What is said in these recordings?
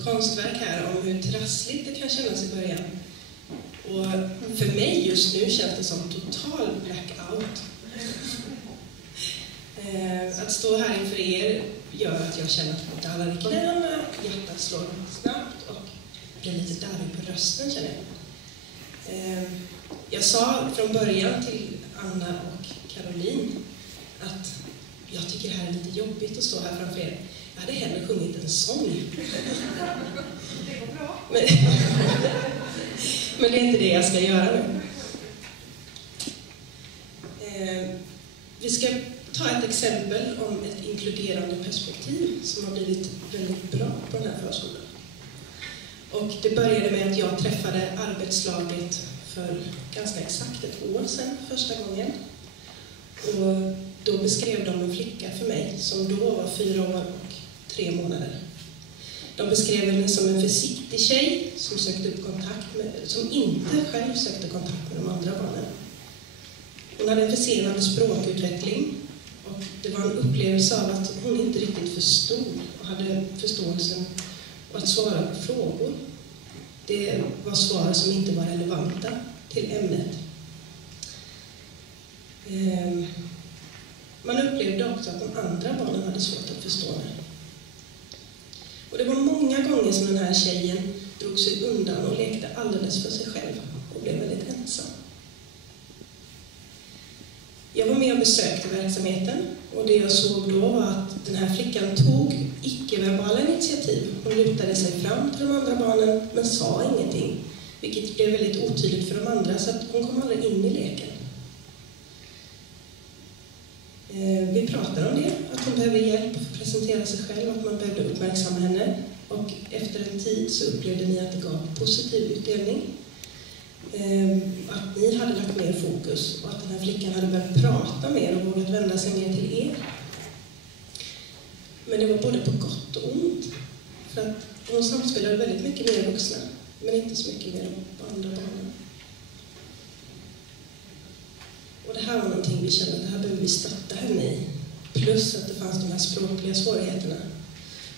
ett konstverk här om hur trassligt det kan kännas i början. Och för mig just nu känns det som total blackout. Att stå här inför er gör att jag känner att jag darrar i knäna, hjärtat slår snabbt och blir lite darrig på rösten, känner jag. Jag sa från början till Anna och Caroline att jag tycker det här är lite jobbigt att stå här framför er. Jag hade hellre sjungit en sång. Det går bra. Men det är inte det jag ska göra nu. Vi ska ta ett exempel om ett inkluderande perspektiv som har blivit väldigt bra på den här förskolan. Och det började med att jag träffade arbetslaget för ganska exakt ett år sedan första gången. Och då beskrev de en flicka för mig som då var 4 år och 3 månader. De beskrev henne som en försiktig tjej som sökte upp kontakt med, som inte själv sökte kontakt med de andra barnen. Hon hade en försenad språkutveckling och det var en upplevelse av att hon inte riktigt förstod och hade förståelsen att svara på frågor. Det var svar som inte var relevanta till ämnet. Man upplevde också att de andra barnen hade svårt att förstå det. Och det var många gånger som den här tjejen drog sig undan och lekte alldeles för sig själv och blev väldigt ensam. Jag var med och besökte verksamheten och det jag såg då var att den här flickan tog icke-verbala initiativ. Hon lutade sig fram till de andra barnen men sa ingenting, vilket blev väldigt otydligt för de andra så att hon kom aldrig in i leken. Vi pratade om det, att hon behöver hjälp att presentera sig själv, att man behövde uppmärksamma henne. Och efter en tid så upplevde ni att det gav positiv utdelning. Att ni hade lagt mer fokus och att den här flickan hade börjat prata mer och vågat vända sig mer till er. Men det var både på gott och ont. För att hon samspelade väldigt mycket med vuxna, men inte så mycket med de andra barnen. Och det här var någonting vi kände att det här behöver vi stötta henne i. Plus att det fanns de här språkliga svårigheterna.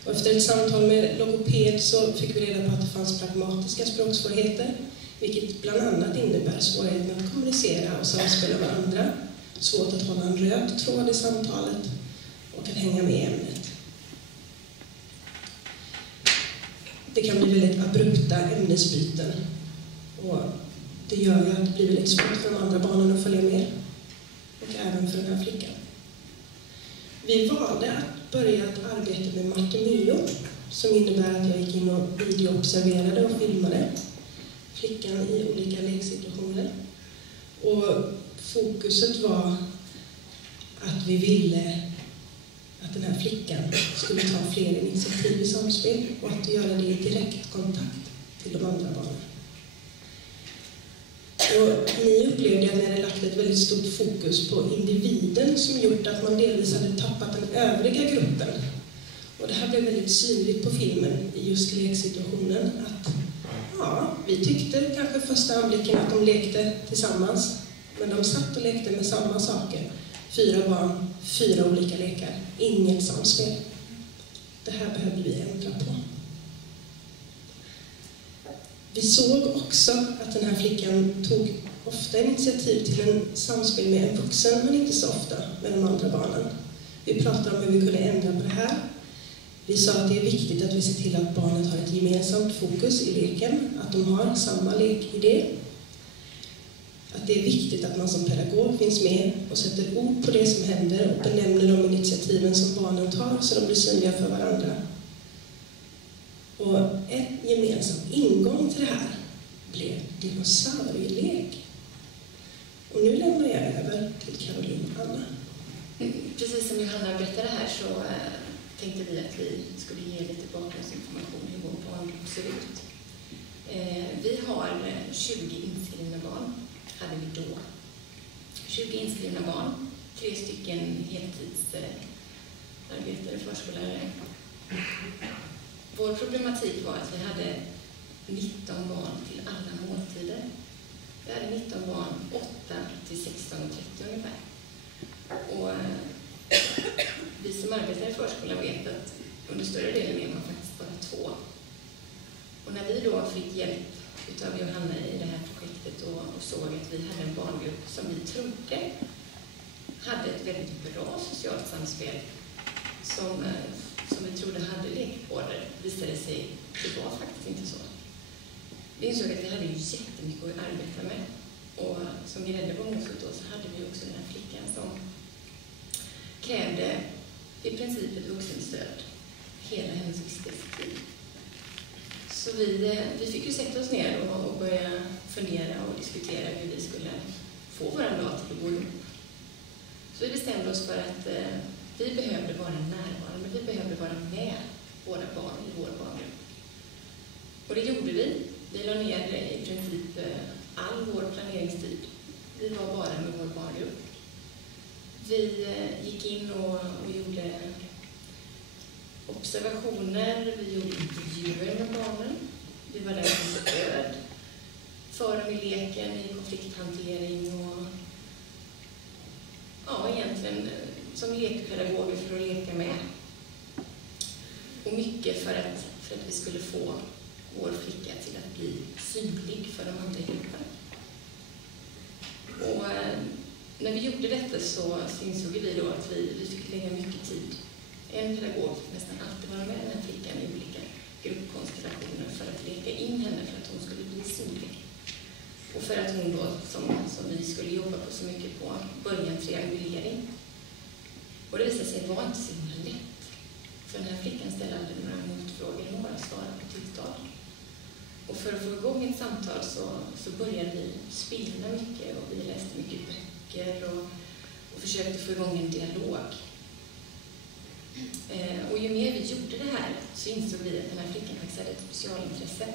Och efter ett samtal med logoped så fick vi reda på att det fanns pragmatiska språksvårigheter. Vilket bland annat innebär svårigheten att kommunicera och samspela med andra. Svårt att hålla en röd tråd i samtalet och att hänga med i ämnet. Det kan bli väldigt abrupta ämnesbyten. Och det gör ju att det blir väldigt svårt för de andra barnen att följa med. Och även för den här flickan. Vi valde att börja ett arbete med Martimeo, som innebär att jag gick in och videoobserverade och filmade flickan i olika leksituationer. Och fokuset var att vi ville att den här flickan skulle ta fler initiativ i samspel och att göra det i direkt kontakt till de andra barnen. Och ni upplevde att ni hade lagt ett väldigt stort fokus på individen som gjort att man delvis hade tappat den övriga gruppen. Och det här blev väldigt synligt på filmen i just leksituationen. Att ja, vi tyckte kanske första anblicken att de lekte tillsammans. Men de satt och lekte med samma saker. 4 barn, 4 olika lekar. Inget samspel. Det här behövde vi ändra på. Vi såg också att den här flickan tog ofta initiativ till en samspel med en vuxen, men inte så ofta med de andra barnen. Vi pratade om hur vi kunde ändra på det här. Vi sa att det är viktigt att vi ser till att barnet har ett gemensamt fokus i leken, att de har samma lekidé. Att det är viktigt att man som pedagog finns med och sätter ord på det som händer och benämner de initiativen som barnen tar så de blir synliga för varandra. Och en gemensam ingång till det här blev dinosaurielek. Och nu lämnar jag över till Caroline och Anna. Precis som Johanna berättade här så tänkte vi att vi skulle ge lite bakgrundsinformation hur vår barngrupp ser ut. Vi har 20 inskrivna barn, hade vi då. 20 inskrivna barn, 3 stycken heltidsarbetare, förskollärare. Vår problematik var att vi hade 19 barn till alla måltider. Vi hade 19 barn 8 till 16:30 ungefär. Och vi som arbetar i förskolan vet att under större delen är man faktiskt bara 2. då fick hjälp utav Johanna i det här projektet och såg att vi hade en barngrupp som vi trodde hade ett väldigt bra socialt samspel som vi trodde hade lekbåder, visade sig det var faktiskt inte så. Vi insåg att vi hade ju jättemycket att arbeta med. Och som grädde på moset då så hade vi också den här flickan som krävde i princip ett vuxenstöd hela hennes vistelsetid. Så vi fick ju sätta oss ner och börja fundera och diskutera hur vi skulle få vår dag till att gå ihop. Så vi bestämde oss för att vi behövde vara närvarande, vi behövde vara med våra barn i vår barngrupp. Och det gjorde vi. Vi la ner i princip all vår planeringstid. Vi var bara med vår barngrupp. Vi gick in och gjorde observationer, vi gjorde intervjuer med barnen. Vi var där som stöd för dem i leken, i konflikthantering och egentligen som lekpedagoger för att leka med. Och mycket för att vi skulle få vår flicka till att bli synlig för de andra i gruppen. Och när vi gjorde detta så insåg vi då att vi fick lägga mycket tid. En pedagog fick nästan alltid vara med den här flickan i olika gruppkonstellationer för att leka in henne för att hon skulle bli synlig. Och för att hon då, som vi skulle jobba på så mycket på, börja en triangulering. Och det visade sig vara inte så himla lätt. För den här flickan ställde aldrig några motfrågor, några svar på tilltal. Och för att få igång ett samtal så började vi spela mycket och vi läste mycket böcker och försökte få igång en dialog. Och ju mer vi gjorde det här så insåg vi att den här flickan faktiskt hade ett specialintresse.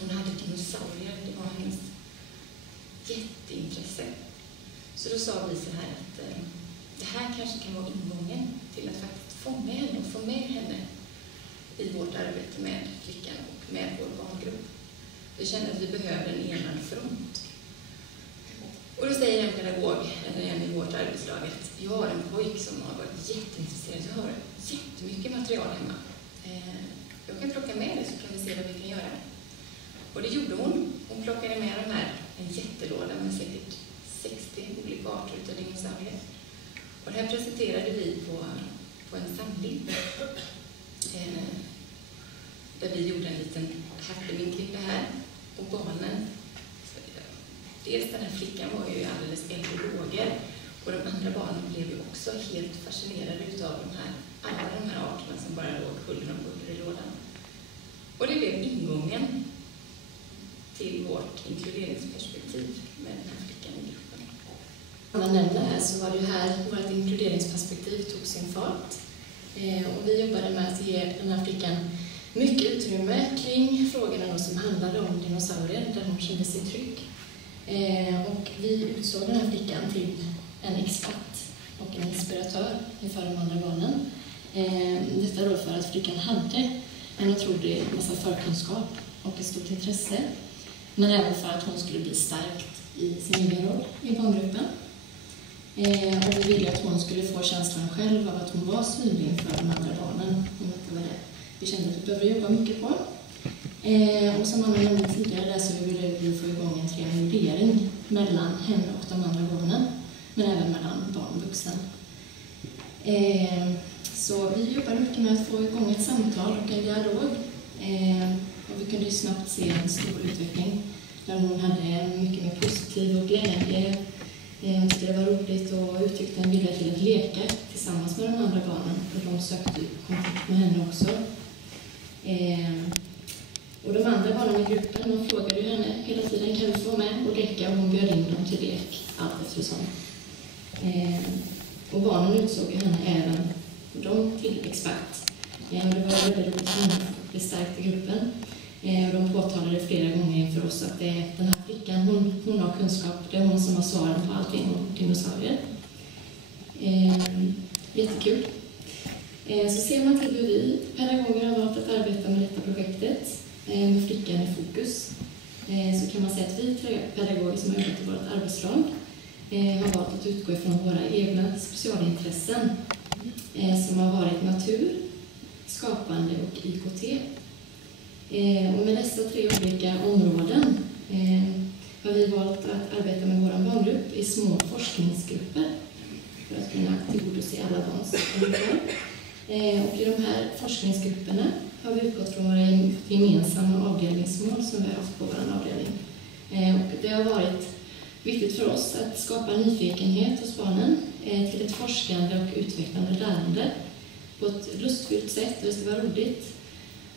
Hon hade dinosaurier, det var hennes jätteintresse. Så då sa vi så här att det här kanske kan vara ingången till att faktiskt fånga henne och få med henne i vårt arbete med flickan och med vår barngrupp. Vi kände att vi behövde en enad front. Och då säger en pedagog, eller en i vårt arbetslag, att jag har en pojk som har varit jätteintresserad. Jag har jättemycket material hemma. Jag kan plocka med det så kan vi se vad vi kan göra. Och det gjorde hon. Hon plockade med de här, en jättelåda med säkert 60 olika arter av dinosaurier. Och det här presenterade vi på en samling. Där vi gjorde en liten happening kring det här. Och barnen, dels den här flickan var ju alldeles etologer. Och de andra barnen blev ju också helt fascinerade utav alla de här arterna som bara låg huller om buller i lådan. Och det blev ingången till vårt inkluderingsperspektiv med den här flickan i gruppen. Som man nämnde här så var det här vårt inkluderingsperspektiv tog sin fart. Och vi jobbade med att ge den här flickan mycket utrymme kring frågorna som handlade om dinosaurier, där hon kände sig trygg. Och vi utsåg den här flickan till en expert och en inspiratör inför de andra barnen. Detta då för att flickan hade en otrolig massa förkunskap och ett stort intresse. Men även för att hon skulle bli stärkt i sin egen roll i barngruppen. Och vi ville att hon skulle få känslan själv av att hon var synlig för de andra barnen. Det var det vi kände att vi behövde jobba mycket på. Och som Anna nämnde tidigare där så ville vi få igång en triangulering mellan henne och de andra barnen. Men även mellan barn och vuxen. Så vi jobbade mycket med att få igång ett samtal och en dialog. Och vi kunde ju snabbt se en stor utveckling. Där hon hade en mycket mer positiv och glädje. Hon tyckte det var roligt och uttryckte en vilja till att leka tillsammans med de andra barnen. Och de sökte kontakt med henne också. Och de andra barnen i gruppen, de frågade ju henne hela tiden, kan vi få med och leka? Och hon bjöd in dem till lek allt eftersom. Och barnen utsåg henne även de till expert. Och det var väldigt lite som blev starkt i gruppen. Och de påtalade flera gånger inför oss att den här flickan, hon har kunskap. Det är hon som har svaren på allting om dinosaurier. Jättekul. Så ser man till hur vi pedagoger har valt att arbeta med detta projektet med flickan i fokus. Så kan man säga att vi pedagoger som har jobbat i vårt arbetslag har valt att utgå ifrån våra egna specialintressen som har varit natur, skapande och IKT. Och med dessa 3 olika områden har vi valt att arbeta med vår barngrupp i små forskningsgrupper för att kunna tillgodose alla barns behov. Och i de här forskningsgrupperna har vi utgått från våra gemensamma avdelningsmål som vi har haft på vår avdelning. Och det har varit viktigt för oss att skapa nyfikenhet hos barnen till ett forskande och utvecklande lärande på ett lustfyllt sätt. Det ska vara roligt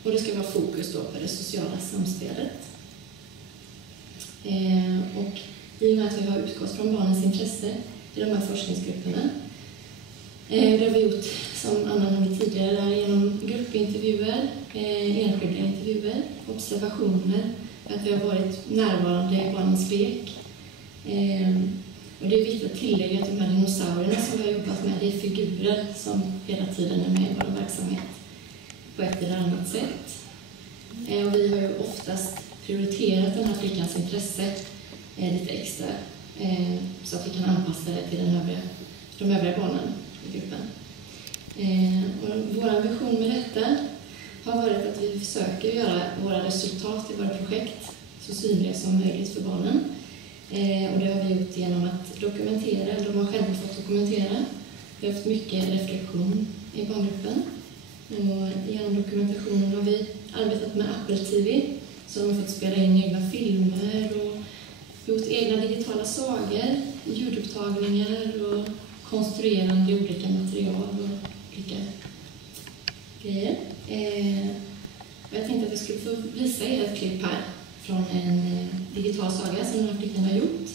och det ska vara fokus då på det sociala samspelet. Och i och med att vi har utgått från barnens intresse i de här forskningsgrupperna, det har vi gjort, som Anna nämnde tidigare, genom gruppintervjuer, enskilda intervjuer, observationer, att vi har varit närvarande i barnens lek. Och det är viktigt att tillägga att de här dinosaurierna som vi har jobbat med, det är figurer som hela tiden är med i vår verksamhet på ett eller annat sätt. Och vi har ju oftast prioriterat den här flickans intresse lite extra så att vi kan anpassa det till de övriga barnen i gruppen. Och vår ambition med detta har varit att vi försöker göra våra resultat i våra projekt så synliga som möjligt för barnen. Och det har vi gjort genom att dokumentera, de har själva fått dokumentera. Vi har haft mycket reflektion i barngruppen. Och genom dokumentationen har vi arbetat med Apple TV, så de har fått spela in egna filmer och gjort egna digitala sagor, ljudupptagningar och konstruerande olika material och olika grejer. Jag tänkte att jag skulle få visa er ett klipp här från en digital saga som den här flickan har gjort.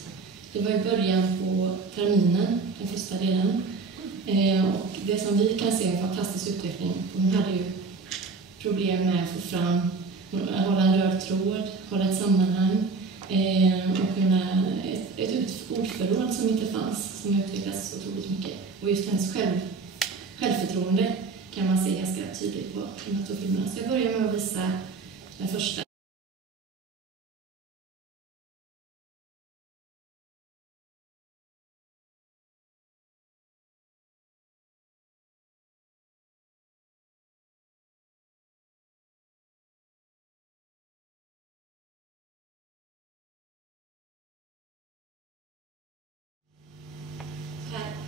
Det var i början på terminen, den första delen. Och det som vi kan se är en fantastisk utveckling. Hon hade ju problem med att få fram, hålla en röd tråd, hålla ett sammanhang och kunna ett ordförråd som inte fanns, som utvecklats otroligt mycket. Och just hennes självförtroende kan man se ganska tydligt på de här 2 filmerna. Så jag börjar med att visa den första.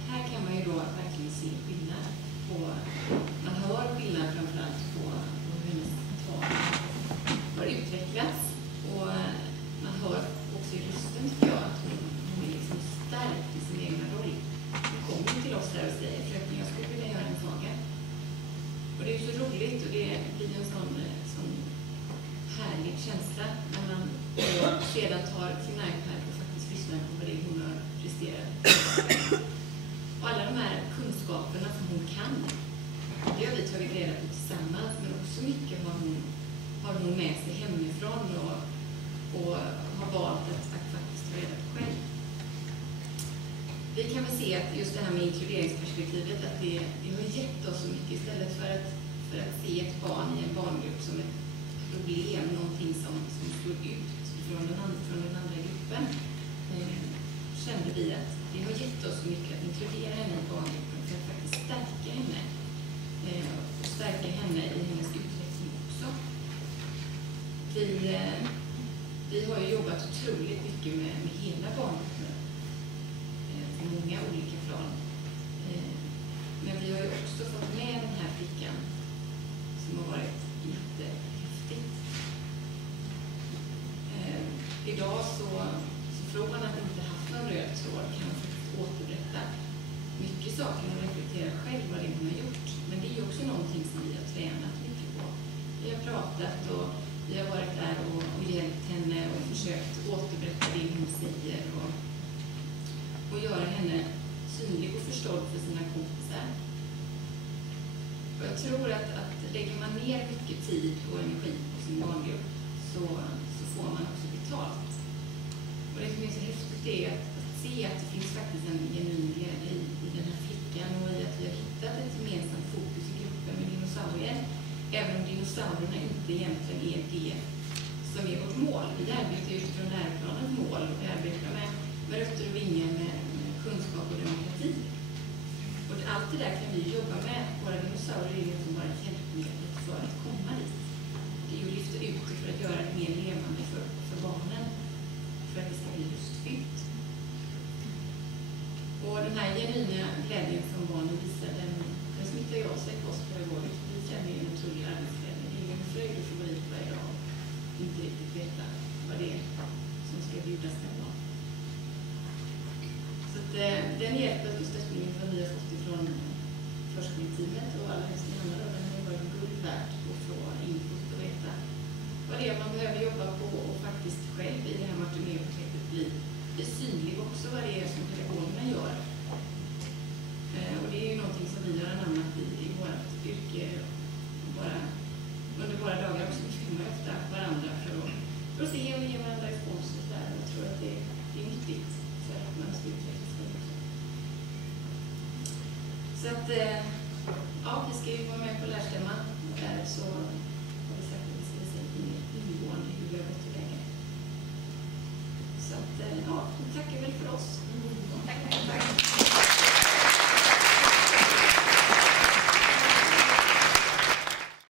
Här kan man ju då verkligen se skillnad på, man hör skillnad framförallt på hur hennes tal har utvecklats, och man hör också i rösten, tycker jag, att hon är liksom stark i sin egen roll. Hon kommer till oss där och säger, fröken, jag skulle vilja göra en saga. Och det är ju så roligt, och det blir en sån härlig känsla när man sedan tar sin iPad och faktiskt lyssnar på vad det är hon har presterat. Och alla de här kunskaperna som hon kan, det har vi tagit reda på tillsammans, men också mycket har hon med sig hemifrån och har valt att faktiskt ta reda på själv. Vi kan väl se att just det här med inkluderingsperspektivet, att det har gett oss så mycket istället för att se ett barn i en barngrupp som ett problem, någonting som slår ut från den andra gruppen. Kände vi att det har gett oss så mycket att inkludera henne i barngruppen för att faktiskt stärka henne och stärka henne i hennes utveckling också. Vi har ju jobbat otroligt mycket med hela barngruppen på många olika plan. Men vi har ju också fått med den här flickan som har varit jättehäftigt. Idag så från att inte haft någon röd tråd kan man faktiskt återberätta mycket saker och reflektera själv vad det hon har gjort. Men det är ju också någonting som vi har tränat mycket på. Vi har pratat och vi har varit där och hjälpt henne och försökt återberätta det hon säger och göra henne synlig och förstådd för sina kompisar. Och jag tror att lägger man ner mycket tid och energi på sin barngrupp så får man också betalt. Och det som är så häftigt är att se att det finns faktiskt en genuin glädje i den här flickan och i att vi har hittat ett gemensamt fokus i gruppen med dinosaurier. Även om dinosaurierna inte egentligen är det som är vårt mål. Vi arbetar utifrån läroplanens mål och vi arbetar med rötter och vingar med kunskap och demokrati. Och allt det där kan vi jobba med. Våra dinosaurier är liksom bara hjälpmedel för att komma dit. Det är ju att lyfta ut den hjälpen och stöttningen som vi har fått ifrån forskningsteamet och alla hästarna, den har varit guld värt att få input och veta vad det är man behöver jobba på och faktiskt själv i det här Martinéprojektet bli synlig också vad det är som pedagogerna gör. Och det är ju någonting som vi har anammat i vårt yrke under våra dagar också. Vi filmar ofta varandra för att se och ge varandra respons och där. Jag tror att det är nyttigt för att man ska utvecklas också. Så att, ja, vi ska ju vara med på lärstämman där så